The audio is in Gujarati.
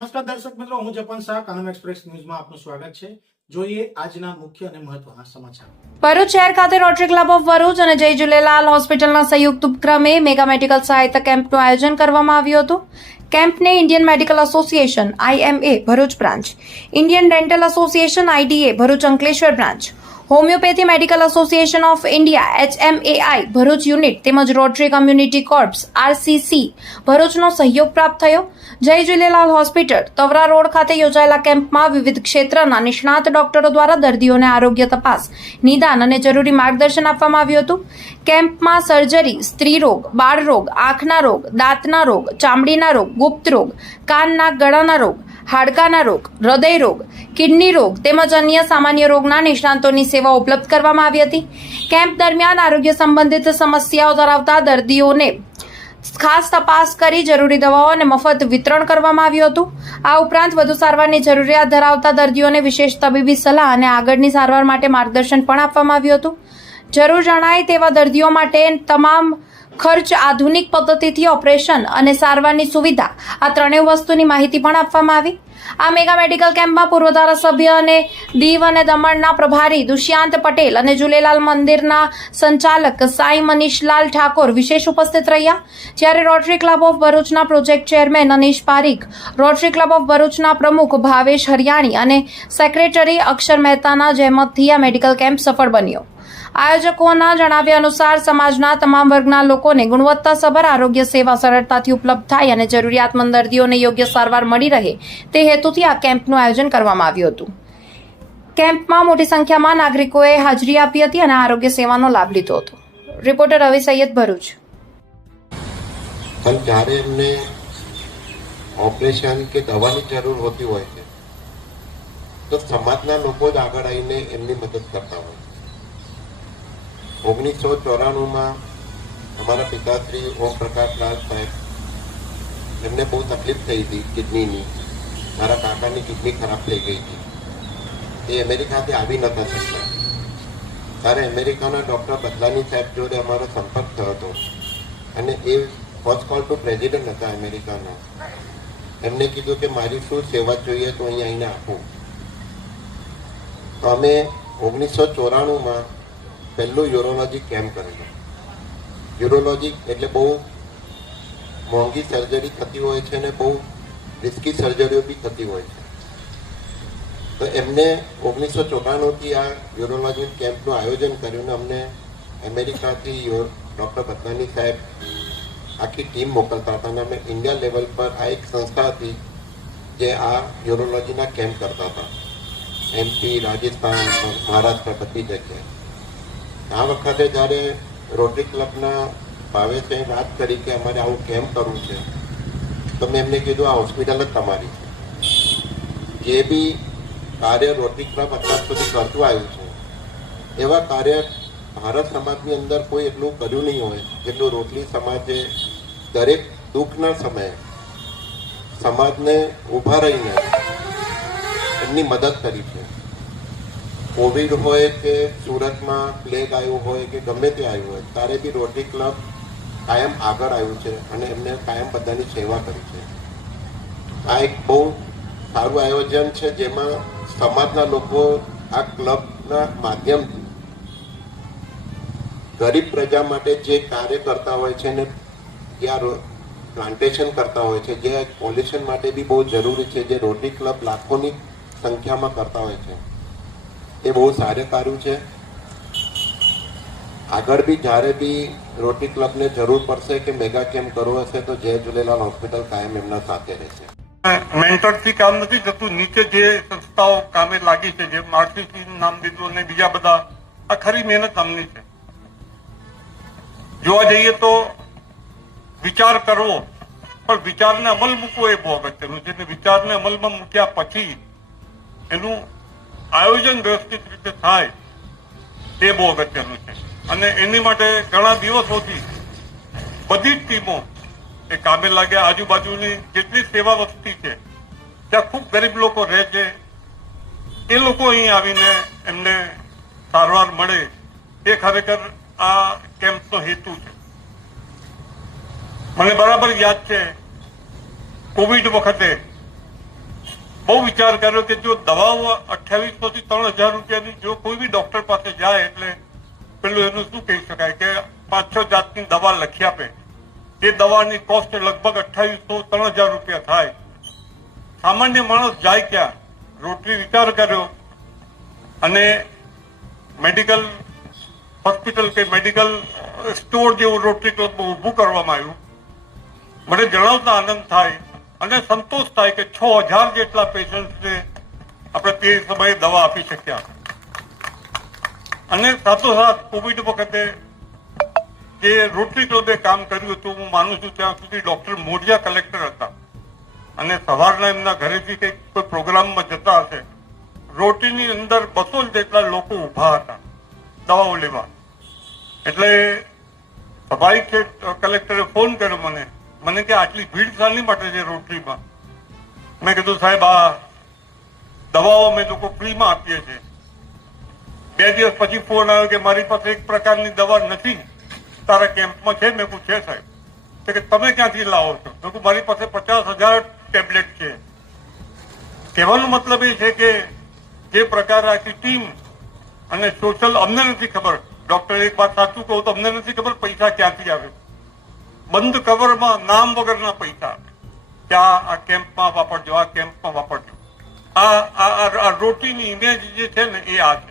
નમસ્કાર દર્શક મિત્રો, હું જપન શાહ, કાનમ એક્સપ્રેસ ન્યૂઝમાં આપનું સ્વાગત છે. જોઈએ આજના મુખ્ય અને મહત્વના સમાચાર. ભરૂચ શહેર ખાતે રોટરી ક્લબ ઓફ ભરૂચ અને જય ઝૂલેલાલ હોસ્પિટલના સંયુક્ત ઉપક્રમે મેગા મેડિકલ સહાયતા કેમ્પનું આયોજન કરવામાં આવ્યું હતું. કેમ્પને Indian medical association IMA Bharuch branch, Indian dental association IDA Bharuch Ankleshwar branch, homeopathy medical association of India HMAI Bharuch unit તેમજ રોટરી કમ્યુનિટી કોર્પ્સ RCC ભરૂચનો સહયોગ પ્રાપ્ત થયો. જય ઝૂલેલાલ હોસ્પિટલ તવરા રોડ ખાતે યોજાયેલા કેમ્પમાં વિવિધ ક્ષેત્રના નિષ્ણાત ડોક્ટરો દ્વારા દર્દીઓને આરોગ્ય તપાસ, નિદાન અને જરૂરી માર્ગદર્શન આપવામાં આવ્યું હતું. કેમ્પમાં સર્જરી, સ્ત્રી રોગ, બાળ રોગ, આંખના રોગ, દાંતના રોગ, ચામડીના રોગ, ગુપ્ત રોગ, કાન નાક ગળાના રોગ, હાડકાના રોગ, હૃદય રોગ, કિડની રોગ તેમજ અન્ય સામાન્ય રોગના નિષ્ણાતોની સેવા ઉપલબ્ધ કરવામાં આવી હતી. કેમ્પ દરમિયાન આરોગ્ય સંબંધિત સમસ્યાઓ ધરાવતા દર્દીઓને ખાસ તપાસ કરી જરૂરી દવાઓ અને મફત વિતરણ કરવામાં આવ્યું હતું. આ ઉપરાંત વધુ સારવારની જરૂરિયાત ધરાવતા દર્દીઓને વિશેષ તબીબી સલાહ અને આગળની સારવાર માટે માર્ગદર્શન પણ આપવામાં આવ્યું હતું. જરૂર જણાય તેવા દર્દીઓ માટે તમામ ખર્ચ આધુનિક પદ્ધતિથી ઓપરેશન અને સારવારની સુવિધા, આ ત્રણેય વસ્તુની માહિતી પણ આપવામાં આવી. આ મેગા મેડિકલ કેમ્પમાં પૂર્વ ધારાસભ્ય અને દીવ અને દમણના પ્રભારી દુષ્યંત પટેલ અને ઝૂલેલાલ મંદિરના સંચાલક સાઈ મનીષલાલ ઠાકોર વિશેષ ઉપસ્થિત રહ્યા. જ્યારે રોટરી ક્લબ ઓફ ભરૂચના project chairman Anish Parikh, rotary club of ભરૂચના પ્રમુખ ભાવેશ હરિયાણી અને સેક્રેટરી અક્ષર મહેતાના જહેમતથી આ મેડિકલ કેમ્પ સફળ બન્યો. આયોજકોના જણાવ્યા અનુસાર સમાજના તમામ વર્ગના લોકોને ગુણવત્તાસભર આરોગ્ય સેવા સરળતાથી ઉપલબ્ધ થાય અને જરૂરિયાતમંદ દર્દીઓને યોગ્ય સારવાર મળી રહે તે હેતુથી આ કેમ્પનું આયોજન કરવામાં આવ્યું હતું. કેમ્પમાં મોટી સંખ્યામાં નાગરિકોએ હાજરી આપી હતી અને આરોગ્ય સેવાનો લાભ લીધો હતો. રિપોર્ટર રવિ સૈયદ, ભરૂચ. પણ જ્યારે એમને ઓપરેશન કે દવાની જરૂર હોતી હોય છે તો સમાજના લોકો જ આગળ આવીને એમની મદદ કરતા હોય. 1994માં અમારા પિતાશ્રી ઓમ પ્રકાશ લાલ સાહેબ, એમને બહુ તકલીફ થઈ હતી કિડનીની. મારા કાકાની કિડની ખરાબ થઈ ગઈ હતી. એ અમેરિકાથી આવી નતા શકતા. ત્યારે અમેરિકાના ડૉક્ટર બદલાની સાહેબ જોડે અમારો સંપર્ક થયો હતો અને એ ફર્સ્ટ કોલ ટુ પ્રેસિડેન્ટ હતા અમેરિકાના. એમને કીધું કે મારી શું સેવા જોઈએ તો અહીંયા આવીને આપું. તો અમે 1994માં પહેલું યુરોલોજી કેમ્પ કરેલો. યુરોલોજી એટલે બહુ મોંઘી સર્જરી થતી હોય છે અને બહુ રિસ્કી સર્જરીઓ બી થતી હોય છે. તો એમને 1994થી આ યુરોલોજી કેમ્પનું આયોજન કર્યું ને અમને અમેરિકાથી ડૉક્ટર બદલાની સાહેબ આખી ટીમ મોકલતા હતા અને અમે ઇન્ડિયા લેવલ પર આ એક સંસ્થા હતી જે આ યુરોલોજીના કેમ્પ કરતા હતા. MP, રાજસ્થાન, મહારાષ્ટ્ર, બધી જગ્યાએ. આ વખતે જ્યારે રોટરી ક્લબના ભાવેશે વાત કરી કે અમારે આવું કેમ્પ કરવું છે તો મેં એમને કીધું આ હોસ્પિટલ જ તમારી છે. જે બી કાર્ય રોટરી ક્લબ અત્યાર સુધી કરતું આવ્યું છે એવા કાર્ય ભારત સમાજની અંદર કોઈ એટલું કર્યું નહીં હોય જેટલું રોટરી સમાજે દરેક દુઃખના સમયે સમાજને ઊભા રહીને એમની મદદ કરી છે. કોવિડ હોય કે સુરતમાં પ્લેગ આવ્યું હોય કે ગમે તે આવ્યું હોય ત્યારે બી રોટરી ક્લબ કાયમ આગળ આવ્યું છે અને એમને કાયમ બધાની સેવા કરી છે. આ એક બહુ સારું આયોજન છે જેમાં સમાજના લોકો આ ક્લબના માધ્યમથી ગરીબ પ્રજા માટે જે કાર્ય કરતા હોય છે ને જ્યાં પ્લાન્ટેશન કરતા હોય છે, જે પોલ્યુશન માટે બી બહુ જરૂરી છે, જે રોટરી ક્લબ લાખોની સંખ્યામાં કરતા હોય છે, એ બહુ સારું કાર્ય છે. આગળ બી જ્યારે બી રોટરી ક્લબને જરૂર પડશે કે મેગા કેમ્પ કરવો હશે તો જય ઝૂલેલાલ હોસ્પિટલ કાયમ એમના સાથે રહેશે. મેન્ટરથી કામ નથી થતું. નીચે જે સંસ્થાઓ કામે લાગી છે, જે માર્ક્સી નામ દીધું અને બીજા બધા, આ ખરી મહેનત આમની છે. જોવા જઈએ તો વિચાર કરવો પણ વિચારને અમલ મૂકવો એ બહુ અગત્યનું છે. વિચારને અમલમાં મૂક્યા પછી એનું આયોજન વ્યવસ્થિત રીતે થાય એ બહુ અગત્યનું છે. અને એની માટે ઘણા દિવસોથી બધી જ ટીમો એ કામે લાગ્યા. આજુબાજુની જેટલી સેવા વસ્તી છે ત્યાં ખૂબ ગરીબ લોકો રહે છે, એ લોકો અહીં આવીને એમને સારવાર મળે એ ખરેખર આ કેમ્પનો હેતુ છે. મને બરાબર યાદ છે કોવિડ વખતે બહુ વિચાર કર્યો કે જો દવાઓ 2800 થી 3000 રૂપિયાની જો કોઈ બી ડોક્ટર પાસે જાય એટલે પેલું એનું શું કહી શકાય કે 5-6 જાતની દવા લખી આપે, એ દવાની કોસ્ટ લગભગ 2800-3000 રૂપિયા થાય. સામાન્ય માણસ જાય ક્યાં? રોટરી વિચાર કર્યો અને મેડિકલ હોસ્પિટલ કે મેડિકલ સ્ટોર જેવું રોટરી ક્લબમાં ઊભું કરવામાં આવ્યું. મને જણાવતા આનંદ થાય અને સંતોષ થાય કે 6000 જેટલા પેશન્ટને આપણે તે સમયે દવા આપી શક્યા. અને સાથોસાથ કોવિડ વખતે જે રોટરી ક્લબે કામ કર્યું હતું, હું માનું છું ત્યાં સુધી ડોક્ટર મોઢિયા કલેક્ટર હતા અને સવારના એમના ઘરેથી કંઈક કોઈ પ્રોગ્રામમાં જતા હશે, રોટીની અંદર 200 જેટલા લોકો ઊભા હતા દવાઓ લેવા. એટલે સ્વાભાવિક છે કલેક્ટરે ફોન કર્યો મને કે આટલી ભીડ શાની માટે છે રોટરીમાં? મેં કીધું સાહેબ આ દવાઓ અમે લોકો ફ્રીમાં આપીએ છીએ. 2 દિવસ પછી ફોન આવ્યો કે મારી પાસે એક પ્રકારની દવા નથી, તારા કેમ્પમાં છે? મેં કહ્યું છે સાહેબ. તો કે તમે ક્યાંથી લાવો છો? મેં કહ્યું મારી પાસે 50,000 ટેબ્લેટ છે. કહેવાનો મતલબ એ છે કે જે પ્રકારે આખી ટીમ અને સોશિયલ, અમને નથી ખબર, ડોક્ટર એક વાત સાચું કહું તો અમને નથી ખબર પૈસા ક્યાંથી આવે. બંધ કવરમાં નામ વગરના પૈસા કે આ કેમ્પમાં વાપરજો, આ કેમ્પમાં વાપરજો. આ રોટીની ઇમેજ જે છે ને એ આ છે.